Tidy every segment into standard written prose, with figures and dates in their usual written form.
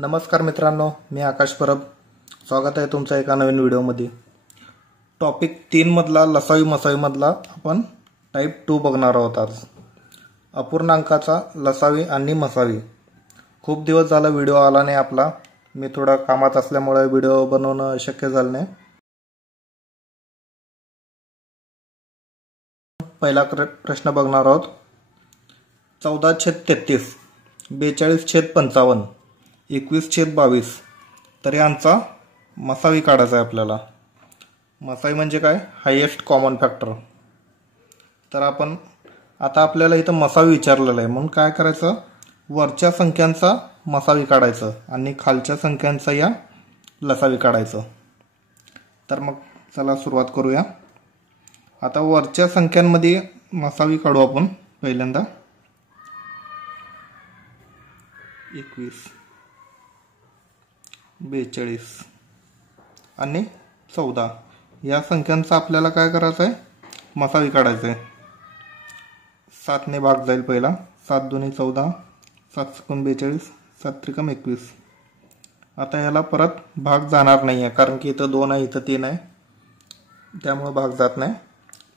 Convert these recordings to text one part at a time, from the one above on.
नमस्कार मित्रांनो, मी आकाश परब. स्वागत आहे तुमच्या एका नवीन व्हिडिओमध्ये. टॉपिक 3 मधला लसावी मसावी मधला आपण टाईप 2 बघणार आहोत. आज अपूर्णांकाचा लसावी आणि मसावी. खूप दिवस झाला व्हिडिओ आला नाही आपला. मी थोडा कामात असल्यामुळे व्हिडिओ बनवणं शक्य झालं नाही. पहिला प्रश्न बघणार आहोत. 14/33, 42/55, 21/22. तर यांचा मसावी काढायचा आहे आपल्याला. मसावी म्हणजे काय? Highest common factor. तर आपण आता आपल्याला इथं मसावी विचारलेला आहे, म्हणून काय करायचं, वरच्या संख्यांचा मसावी काढायचं आणि खालच्या संख्यांचा या लसावी काढायचं. तर मग चला सुरुवात करूया. आता वरच्या संख्यांमध्ये मसावी काढू आपण. पहिल्यांदा 21, 42 आणि 14 या संख्यांचा आपल्याला काय करायचं आहे, मसावी काढायचं आहे. 7 ने भाग जाईल पहिला. 7 दूनी 14, 7 सकून 42, 7 त्रिकम 21. आता याला परत भाग जाणार नाही आहे, कारण की इथं 2 आहे, इथं 3 आहे, त्यामुळे भाग जात नाही.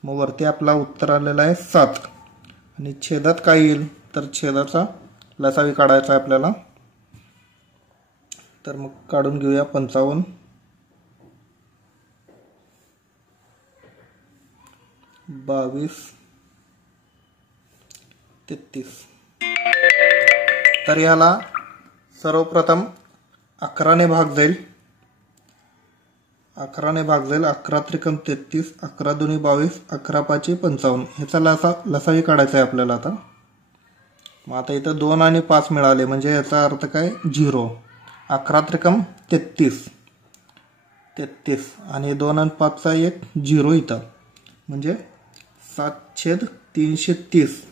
मग वरती आपला उत्तर आलेला आहे 7 आणि छेदात काय येईल, तर छेदाचा लसावी काढायचा आहे आपल्याला. तर मग काढून घेऊया. 55, 22, 33. तर याला सर्वप्रथम 11 ने भाग जाईल. 11 ने भाग जाईल. 11 त्रिकम 33, 11 दूनी 22, 11 पाची 55. ह्याचा लसावी काढायचा आहे आपल्याला आता. मग आता इथं 2 आणि 5 मिळाले, म्हणजे याचा अर्थ काय, 0. 11 त्रिकम 33, 33 आणि 2 आणि 5चा एक 0 इथं, म्हणजे 7/330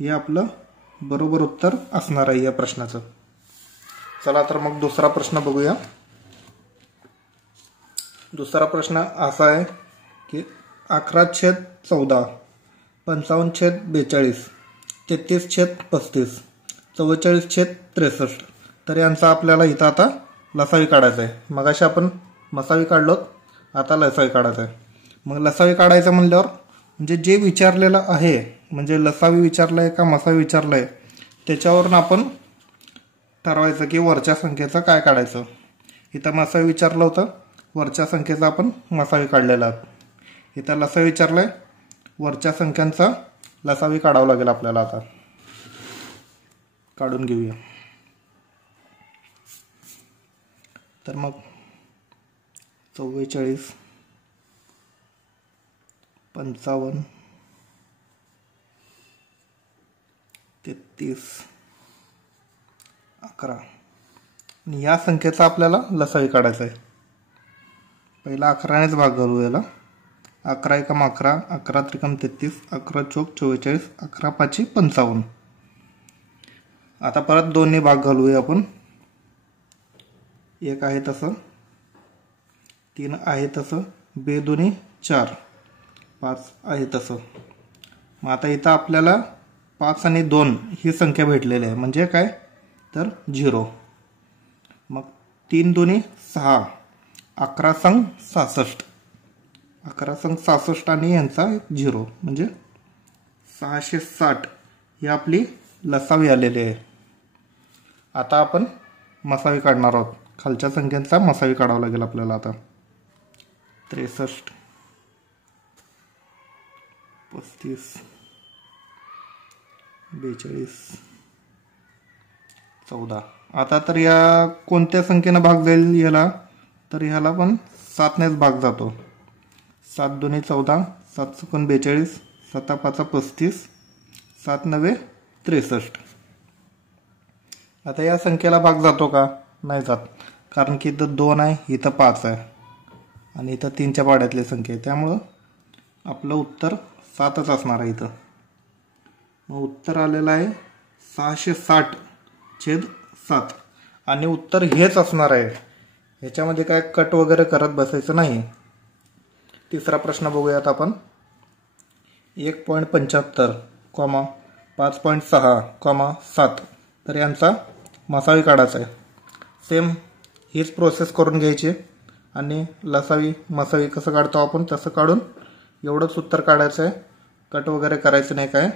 हे आपलं बरोबर उत्तर असणार आहे या प्रश्नाचं. चला तर मग दुसरा प्रश्न बघूया. दुसरा प्रश्न असा आहे की 11/14, 55/42, 33/35, 44/63. तर यांचा आपल्याला इथं आता लसावी काढायचा आहे. मगाशी आपण मसावी काढलो, आता लसावी काढायचा आहे. मग लसावी काढायचं म्हणल्यावर म्हणजे जे विचारलेलं आहे, म्हणजे लसावी विचारलं आहे का मसावी विचारलं आहे, त्याच्यावरून आपण ठरवायचं की वरच्या संख्येचं काय काढायचं. इथं मसावी विचारलं होतं, वरच्या संख्येचा आपण मसावी काढलेला आहे. इथं लसावी विचारलं आहे, वरच्या संख्यांचा लसावी काढावं लागेल आपल्याला. आता काढून घेऊया. तर मग 44, 55, 33, 11 आणि या संख्येचा आपल्याला लसावी काढायचा आहे. पहिला 11 नेच भाग घालू याला. 11 एकम 11, 11 त्रिकम 33, 11 चौक 44, 11 पाची 55. आता परत 2 ने भाग घालूया आपण. 1 आहे तसं, 3 आहे तसं, 2 दूनी 4, 5 आहे तसं. मग आता इथं आपल्याला 5 आणि 2 ही संख्या भेटलेली आहे, म्हणजे काय, तर 0. मग 3 दूनी 6, 11 संग 66, 11 संग 66 आणि यांचा 0, म्हणजे 660 ही आपली लसावी आलेली आहे. आता आपण मसावी काढणार आहोत. खालच्या संख्यांचा मसावी काढावा लागेल आपल्याला आता. 63, 35, 42, 14. आता तर या कोणत्या संख्येनं भाग जाईल याला, तर ह्याला पण 7 नेच भाग जातो. 7 दूनी 14, 7 सकून 42, 7 पाचा 35, 7 नवे 63. आता या संख्येला भाग जातो का? नाही जात, कारण की इथं 2 आहे, इथं 5 आहे आणि इथं 3च्या पाड्यातली संख्या आहे, त्यामुळं आपलं उत्तर 7च असणार आहे इथं. मग उत्तर आलेलं आहे 660/7 आणि उत्तर हेच असणार आहे. ह्याच्यामध्ये काय कट वगैरे करत बसायचं नाही. तिसरा प्रश्न बघूयात आपण. 1.75, 5.6, 7. तर यांचा मसावी काढायचा आहे. सेम हीच प्रोसेस करून घ्यायची आणि लसावी मसावी कसं काढतो आपण तसं काढून एवढंच उत्तर काढायचं आहे. कट वगैरे करायचं नाही काय.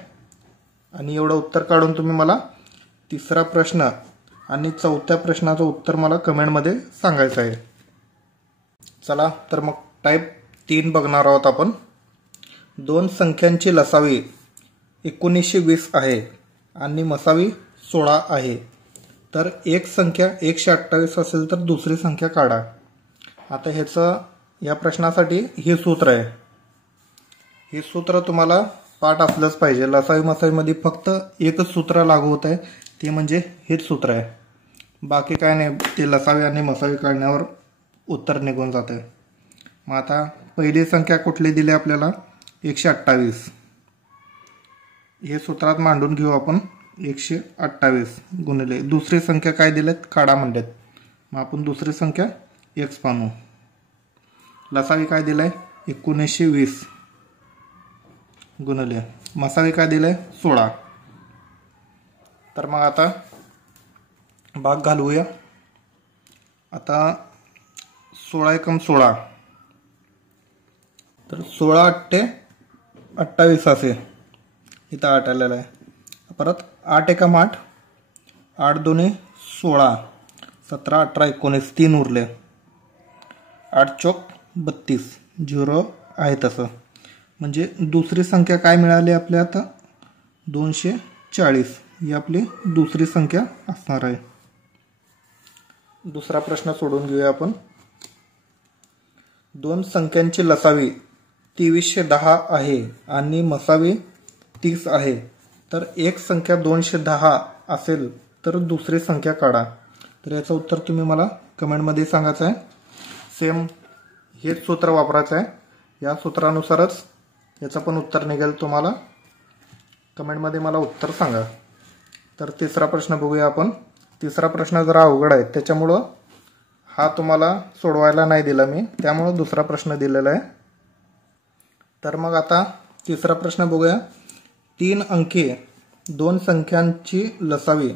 आणि एवढं उत्तर काढून तुम्ही मला तिसरा प्रश्न आणि चौथ्या प्रश्नाचं उत्तर मला कमेंटमध्ये सांगायचं आहे. चला तर मग टाईप 3 बघणार आहोत आपण. दोन संख्यांची लसावी 1920 आहे आणि मसावी 16 आहे. तर एक संख्या 128 असेल तर दुसरी संख्या काढा. आता ह्याचं या प्रश्नासाठी हे सूत्र आहे. हे सूत्र तुम्हाला पाठ असलंच पाहिजे. लसावी मसावीमध्ये फक्त एकच सूत्र लागू होत आहे, ते म्हणजे हेच सूत्र आहे. बाकी काय नाही, ते लसावी आणि मसावी काढण्यावर उत्तर निघून जाते. मग आता पहिली संख्या कुठली दिली आपल्याला 128. हे सूत्रात मांडून घेऊ आपण. 128 गुणिले दुसरी संख्या काय दिलेत काढा म्हणतात. मग आपण दुसरी संख्या x मानू. लसावी काय दिलंय 1920 गुणिले मसावी काय दिलंय 16. तर मग आता भाग घालवूया. आता 16 एकम 16, तर 16 8 28 असे इथं 8 आलेला आहे. परत 8 एकम 8, 8 2 16, 17 18 19 3 उरले. 8 चौक 32 0 आहे तसं. म्हणजे दुसरी संख्या काय मिळाली आपल्या आता 240. ही आपली दुसरी संख्या असणार आहे. दुसरा प्रश्न सोडून घेऊया आपण. दोन संख्यांची लसावी 2310 आहे आणि मसावी 30 आहे. तर एक संख्या 210 असेल तर दुसरी संख्या काढा. तर याचं उत्तर तुम्ही मला कमेंटमध्ये सांगायचं आहे. सेम हेच सूत्र वापरायचं आहे. या सूत्रानुसारच याचं पण उत्तर निघेल तुम्हाला. कमेंटमध्ये मला उत्तर सांगा. तर तिसरा प्रश्न बघूया आपण. तिसरा प्रश्न जरा अवघड आहे, त्याच्यामुळं हा तुम्हाला सोडवायला नाही दिला मी, त्यामुळं दुसरा प्रश्न दिलेला आहे. तर मग आता तिसरा प्रश्न बघूया. 3 अंकी दोन संख्यांची लसावी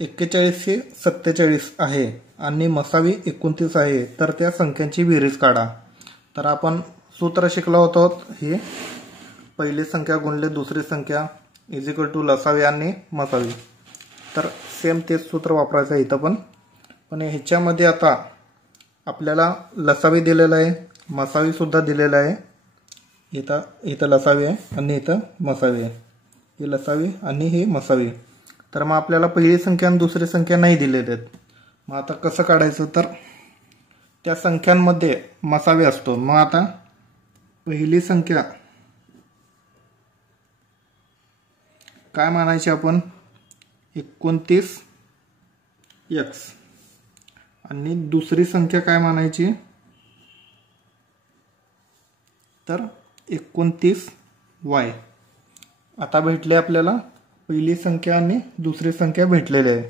41 47 आहे आणि मसावी 29 आहे. तर त्या संख्यांची बेरीज काढा. तर आपण सूत्र शिकलो होतो हे पहिली संख्या गुणले दुसरी संख्या इज इक्वल टू लसावी आणि मसावी. तर सेम तेच सूत्र वापरायचं आहे इथं पण ह्याच्यामध्ये आता आपल्याला लसावी दिलेला आहे, मसावी सुद्धा दिलेला आहे. इथं लसावी आहे आणि इथं मसावी आहे. ही लसावी आणि ही मसावी. तर मग आपल्याला पहिली संख्या आणि दुसरी संख्या नाही दिलेल्या आहेत. मग आता कसं काढायचं, तर त्या संख्यांमध्ये मसावी असतो. मग आता पहिली संख्या काय मानायची आपण 29x आणि दुसरी संख्या काय मानायची तर 29y. आता भेटले आपल्याला पहिली संख्या आणि दुसरी संख्या भेटलेली आहे.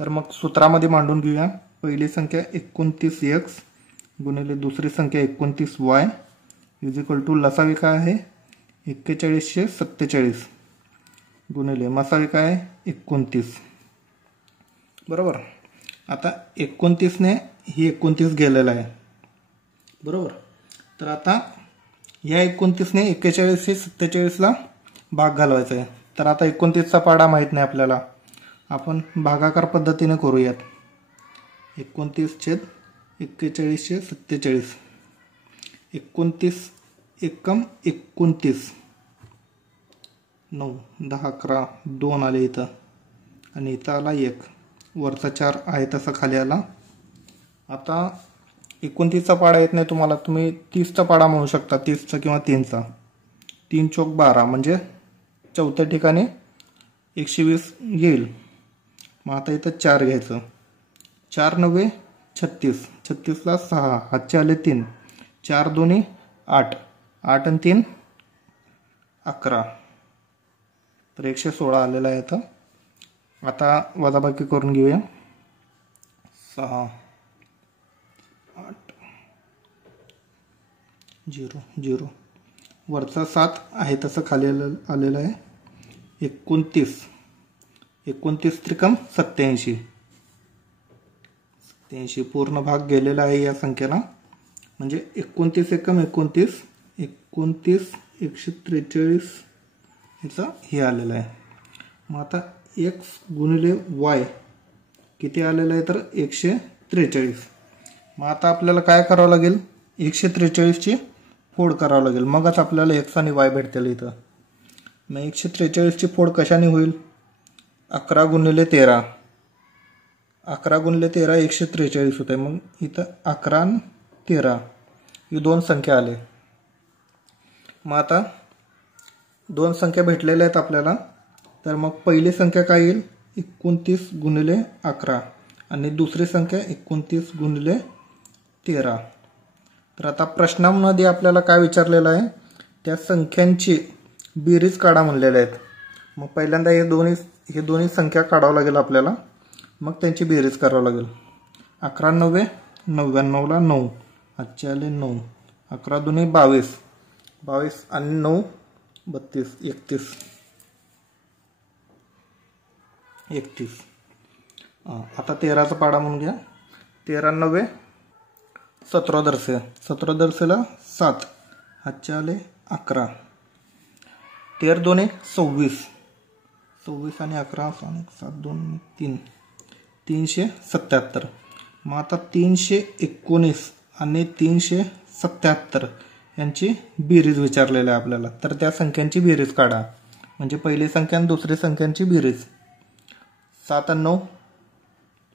तर मग सूत्रामध्ये मांडून घेऊया. पहिली संख्या 29x गुणिले दुसरी संख्या 29y इज इक्वल टू लसावी काय आहे 4147 गुणिले मसावी काय आहे 29. बरोबर. आता 29ने ही 29 गेलेला आहे. बरोबर. तर आता या 29ने 4147ला भाग घालवायचा आहे. तर आता 29चा पाडा माहीत नाही आपल्याला, आपण भागाकार पद्धतीने करूयात. 29/4147 29 एकम 29 9 10 11 2 आले इथं आणि इथं आला 1, वरचा 4 आहे तसा खाली आला. आता 29चा पाडा येत नाही तुम्हाला, तुम्ही 30चा पाडा म्हणू शकता. 30चा किंवा 3चा. 3 चौक 12 म्हणजे चौथ्या ठिकाणी 120 येईल. मग आता इथं 4 घ्यायचं. 4 9 36, 36ला 6 हातचे आले 3, 4 2 8, 8 आणि 3 11. तर 116 आलेला आहे इथं. आता वजाबाकी करून घेऊया. 6 8 0 0 वरचा 7 आहे तसं खाली आलेलं आहे. 29 त्रिकम 87 83 पूर्ण भाग गेलेला आहे या संख्येला, म्हणजे 29 एकम 29 29 143 ह्याचा हे आलेलं आहे. मग आता x गुणिले y किती आलेलं आहे तर 143. मग आता आपल्याला काय करावं लागेल, 143ची फोड करावं लागेल, मगच आपल्याला x आणि y भेटतील इथं. मग 143ची फोड कशाने होईल, 11 गुणिले 13 11 गुणिले 13 143 होते. मग इथं 11 आणि 13 ही दोन संख्या आले. मग आता दोन संख्या भेटलेल्या आहेत आपल्याला, तर मग पहिली संख्या काय येईल 29 गुणिले 11 आणि दुसरी संख्या 29 गुणिले 13. तर आता प्रश्नामध्ये आपल्याला काय विचारलेलं आहे, त्या संख्यांची बेरीज काढा म्हणलेले आहेत. मग पहिल्यांदा हे दोन्ही संख्या काढावं लागेल आपल्याला, मग त्यांची बेरीज करावं लागेल. 11 9 99ला 9 आजचे आले 9, 11 दुनी 22 22 आणि 9 32 31. आता 13चा पाडा म्हणून घ्या. 13 9 17 दरसे 17 दरसेला 7 आजचे आले 11. 13 2 26 26 आणि 11 7 2 3 377. मग आता 319 आणि 377 यांची बेरीज विचारलेली आहे आपल्याला, तर त्या संख्यांची बेरीज काढा. म्हणजे पहिली संख्या आणि दुसरी संख्यांची बेरीज. 7 आणि 9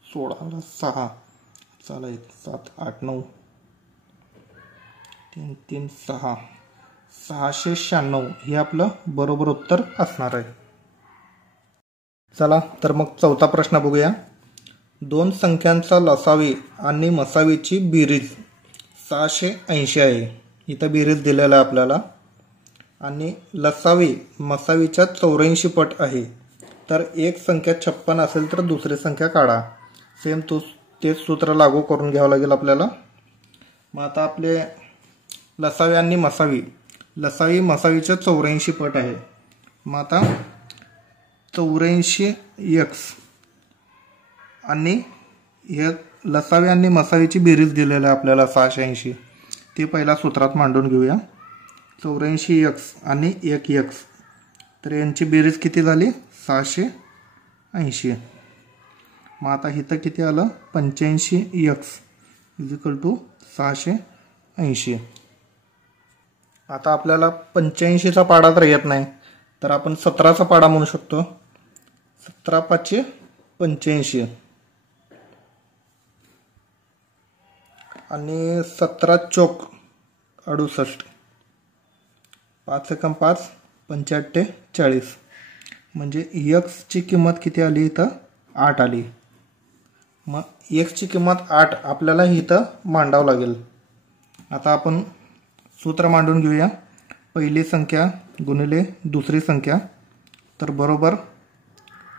16 6 चालेल 7 8 9 3 3 6 696 हे आपलं बरोबर उत्तर असणार आहे. चला तर मग चौथा प्रश्न बघूया. दोन संख्यांचा लसावी आणि मसावीची बेरीज 680 आहे. इथं बेरीज दिलेला आहे आपल्याला, आणि लसावी मसावीच्या 84 पट आहे. तर एक संख्या 56 असेल तर दुसरी संख्या काढा. सेम तेच सूत्र लागू करून घ्यावं लागेल आपल्याला. मग आता आपले लसावी आणि लसावी मसावीच्या 84 पट आहे. मग आता 84x आणि हे लसावी आणि मसावीची बेरीज दिलेलं आहे आपल्याला 680. ते पहिला सूत्रात मांडून घेऊया. 84x आणि 1x, तर यांची बेरीज किती झाली 680. मग आता इथं किती आलं 85x = 680. आता आपल्याला 85चा पाडा तर येत नाही, तर आपण 17चा पाडा म्हणू शकतो. 17 5 85 आणि 17 चौक 68 5 एकम 5 85 40. म्हणजे x ची किंमत किती आली इथं 8 आली. मग x ची किंमत 8 आपल्याला इथं मांडावं लागेल. आता आपण सूत्र मांडून घेऊया. पहिली संख्या गुणिले दुसरी संख्या, तर बरोबर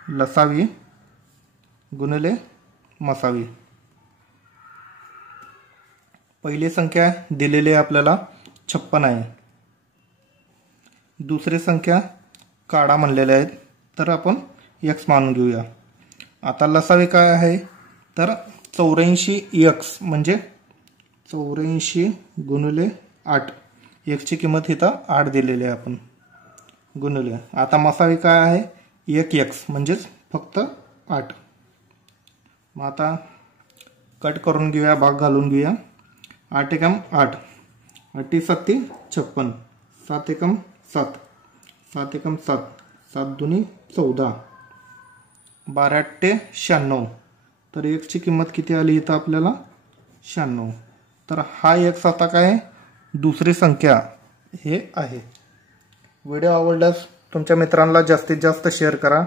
लसावी गुणिले मसावी. पहिली संख्या दिलेली आहे आपल्याला 56 आहे. दुसरी संख्या काढा म्हणलेले आहेत, तर आपण x मानून घेऊया. आता लसावी काय आहे तर 84x म्हणजे 84 गुणिले 8. x ची किंमत इथं 8 दिलेली आहे आपण गुणिले. आता मसावी काय आहे 1x म्हणजेच फक्त 8. मग आता कट करून घेऊया, भाग घालून घेऊया. 8 एकम 8 8 7 56 7 एकम 7 7 एकम 7 7 दुनी 14 12 8 96. तर x ची किंमत किती आली इथं आपल्याला 96. तर हा x आता काय दुसरी संख्या हे आहे. व्हिडिओ आवडल्यास तुमच्या मित्रांना जास्तीत जास्त शेअर करा.